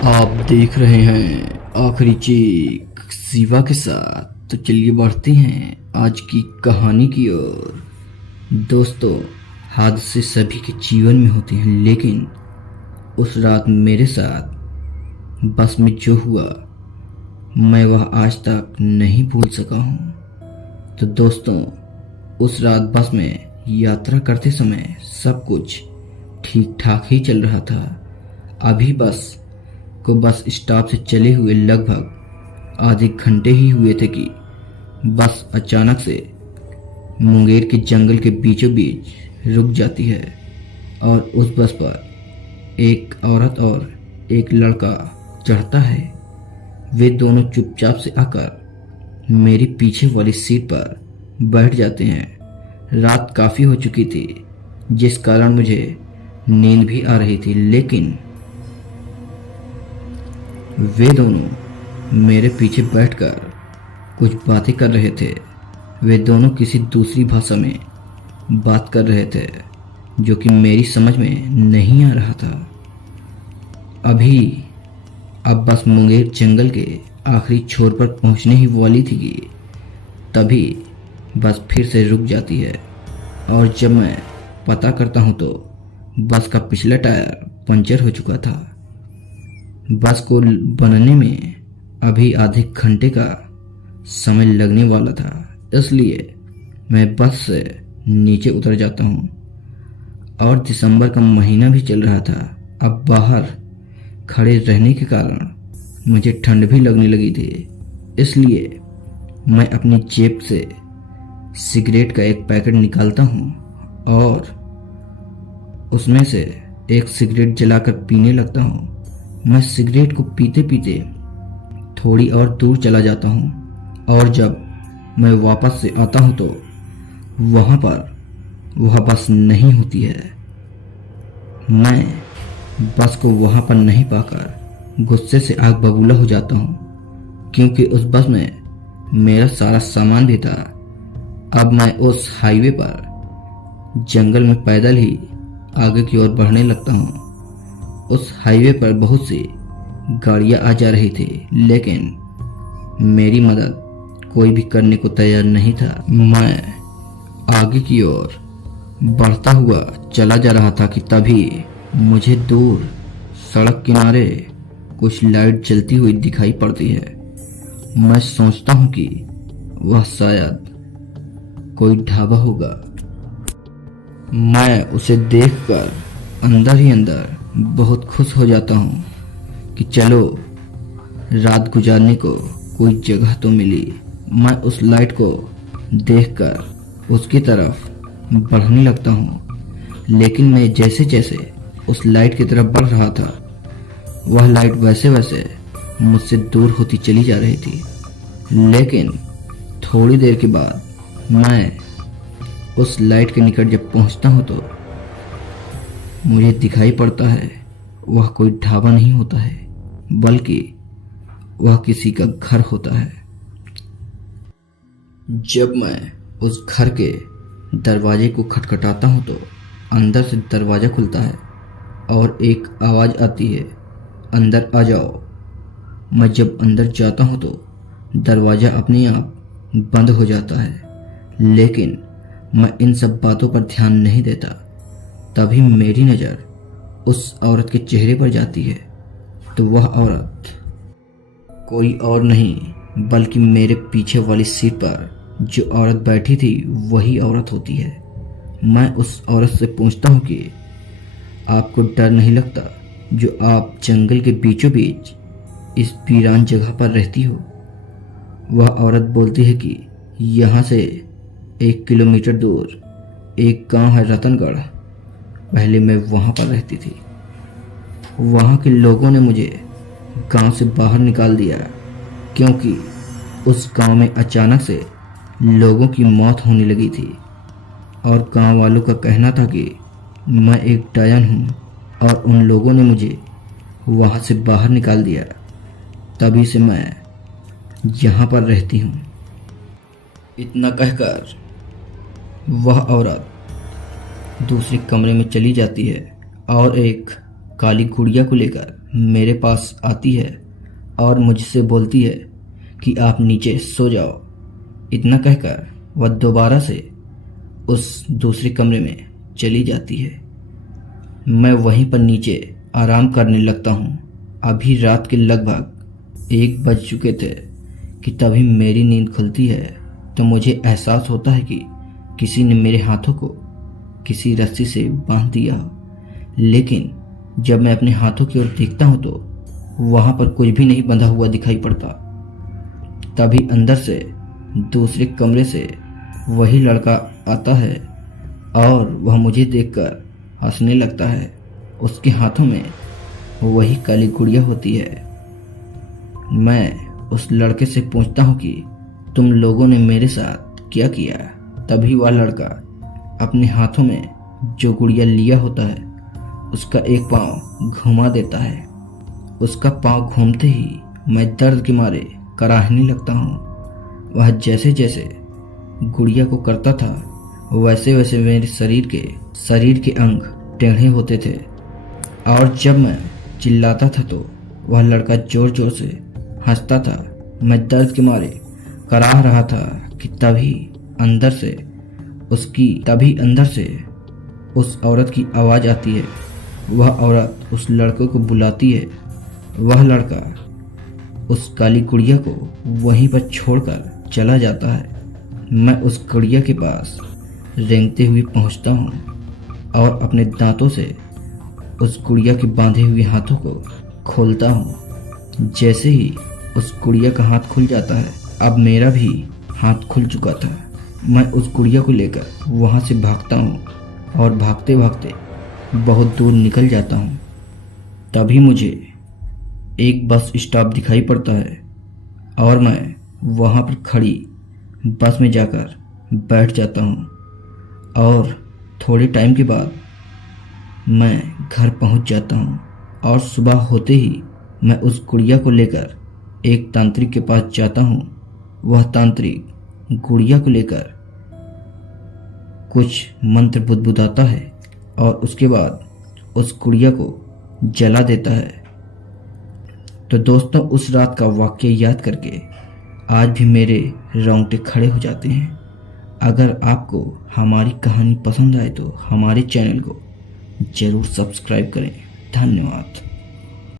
आप देख रहे हैं आखिरी चीख शिवा के साथ। तो चलिए बढ़ते हैं आज की कहानी की ओर। दोस्तों, हादसे सभी के जीवन में होते हैं, लेकिन उस रात मेरे साथ बस में जो हुआ मैं वह आज तक नहीं भूल सका हूँ। तो दोस्तों, उस रात बस में यात्रा करते समय सब कुछ ठीक ठाक ही चल रहा था। अभी बस स्टॉप से चले हुए लगभग आधे घंटे ही हुए थे कि बस अचानक से मुंगेर के जंगल के बीचों बीच रुक जाती है और उस बस पर एक औरत और एक लड़का चढ़ता है। वे दोनों चुपचाप से आकर मेरी पीछे वाली सीट पर बैठ जाते हैं। रात काफ़ी हो चुकी थी, जिस कारण मुझे नींद भी आ रही थी, लेकिन वे दोनों मेरे पीछे बैठकर कुछ बातें कर रहे थे। वे दोनों किसी दूसरी भाषा में बात कर रहे थे जो कि मेरी समझ में नहीं आ रहा था। अब बस मुंगेर जंगल के आखिरी छोर पर पहुंचने ही वाली थी कि तभी बस फिर से रुक जाती है और जब मैं पता करता हूं तो बस का पिछला टायर पंचर हो चुका था। बस को बनने में अभी आधे घंटे का समय लगने वाला था, इसलिए मैं बस से नीचे उतर जाता हूँ। और दिसंबर का महीना भी चल रहा था। अब बाहर खड़े रहने के कारण मुझे ठंड भी लगने लगी थी, इसलिए मैं अपनी जेब से सिगरेट का एक पैकेट निकालता हूँ और उसमें से एक सिगरेट जलाकर पीने लगता हूँ। मैं सिगरेट को पीते पीते थोड़ी और दूर चला जाता हूँ और जब मैं वापस से आता हूँ तो वहाँ पर वह बस नहीं होती है। मैं बस को वहाँ पर नहीं पाकर गुस्से से आग बबूला हो जाता हूँ, क्योंकि उस बस में मेरा सारा सामान भी था। अब मैं उस हाईवे पर जंगल में पैदल ही आगे की ओर बढ़ने लगता हूँ। उस हाईवे पर बहुत सी गाड़ियां आ जा रही थी, लेकिन मेरी मदद कोई भी करने को तैयार नहीं था। मैं आगे की ओर बढ़ता हुआ चला जा रहा था कि तभी मुझे दूर सड़क किनारे कुछ लाइट जलती हुई दिखाई पड़ती है। मैं सोचता हूँ कि वह शायद कोई ढाबा होगा। मैं उसे देखकर अंदर ही अंदर बहुत खुश हो जाता हूँ कि चलो रात गुजारने को कोई जगह तो मिली। मैं उस लाइट को देखकर उसकी तरफ बढ़ने लगता हूँ, लेकिन मैं जैसे जैसे उस लाइट की तरफ बढ़ रहा था वह लाइट वैसे वैसे मुझसे दूर होती चली जा रही थी। लेकिन थोड़ी देर के बाद मैं उस लाइट के निकट जब पहुँचता हूँ तो मुझे दिखाई पड़ता है वह कोई ढाबा नहीं होता है, बल्कि वह किसी का घर होता है। जब मैं उस घर के दरवाजे को खटखटाता हूँ तो अंदर से दरवाजा खुलता है और एक आवाज़ आती है, अंदर आ जाओ। मैं जब अंदर जाता हूँ तो दरवाज़ा अपने आप बंद हो जाता है, लेकिन मैं इन सब बातों पर ध्यान नहीं देता। तभी मेरी नज़र उस औरत के चेहरे पर जाती है, तो वह औरत कोई और नहीं बल्कि मेरे पीछे वाली सीट पर जो औरत बैठी थी वही औरत होती है। मैं उस औरत से पूछता हूँ कि आपको डर नहीं लगता जो आप जंगल के बीचों बीच इस वीरान जगह पर रहती हो? वह औरत बोलती है कि यहाँ से 1 किलोमीटर दूर एक गांव है रतनगढ़, पहले मैं वहाँ पर रहती थी। वहाँ के लोगों ने मुझे गांव से बाहर निकाल दिया, क्योंकि उस गांव में अचानक से लोगों की मौत होने लगी थी और गांव वालों का कहना था कि मैं एक डायन हूँ और उन लोगों ने मुझे वहाँ से बाहर निकाल दिया। तभी से मैं यहाँ पर रहती हूँ। इतना कहकर वह औरत दूसरे कमरे में चली जाती है और एक काली गुड़िया को लेकर मेरे पास आती है और मुझसे बोलती है कि आप नीचे सो जाओ। इतना कहकर वह दोबारा से उस दूसरे कमरे में चली जाती है। मैं वहीं पर नीचे आराम करने लगता हूँ। अभी रात के लगभग 1 बज चुके थे कि तभी मेरी नींद खुलती है तो मुझे एहसास होता है कि किसी ने मेरे हाथों को किसी रस्सी से बांध दिया हो। लेकिन जब मैं अपने हाथों की ओर देखता हूँ तो वहाँ पर कुछ भी नहीं बंधा हुआ दिखाई पड़ता। तभी अंदर से दूसरे कमरे से वही लड़का आता है और वह मुझे देखकर हंसने लगता है। उसके हाथों में वही काली गुड़िया होती है। मैं उस लड़के से पूछता हूँ कि तुम लोगों ने मेरे साथ क्या किया। तभी वह लड़का अपने हाथों में जो गुड़िया लिया होता है उसका एक पाँव घुमा देता है। उसका पाँव घूमते ही मैं दर्द के मारे कराहने लगता हूँ। वह जैसे जैसे गुड़िया को करता था वैसे वैसे मेरे शरीर के अंग टेढ़े होते थे और जब मैं चिल्लाता था तो वह लड़का जोर जोर से हंसता था। मैं दर्द के मारे कराह रहा था कि तभी अंदर से उस औरत की आवाज़ आती है। वह औरत उस लड़के को बुलाती है। वह लड़का उस काली गुड़िया को वहीं पर छोड़कर चला जाता है। मैं उस गुड़िया के पास रेंगते हुए पहुंचता हूं और अपने दांतों से उस गुड़िया के बांधे हुए हाथों को खोलता हूं। जैसे ही उस गुड़िया का हाथ खुल जाता है, अब मेरा भी हाथ खुल चुका था। मैं उस गुड़िया को लेकर वहां से भागता हूं और भागते भागते बहुत दूर निकल जाता हूं। तभी मुझे एक बस स्टॉप दिखाई पड़ता है और मैं वहां पर खड़ी बस में जाकर बैठ जाता हूं और थोड़े टाइम के बाद मैं घर पहुंच जाता हूं और सुबह होते ही मैं उस गुड़िया को लेकर एक तांत्रिक के पास जाता हूं। वह तांत्रिक गुड़िया को लेकर कुछ मंत्र बुदबुदाता है और उसके बाद उस गुड़िया को जला देता है। तो दोस्तों, उस रात का वाकया याद करके आज भी मेरे रोंगटे खड़े हो जाते हैं। अगर आपको हमारी कहानी पसंद आए तो हमारे चैनल को जरूर सब्सक्राइब करें। धन्यवाद।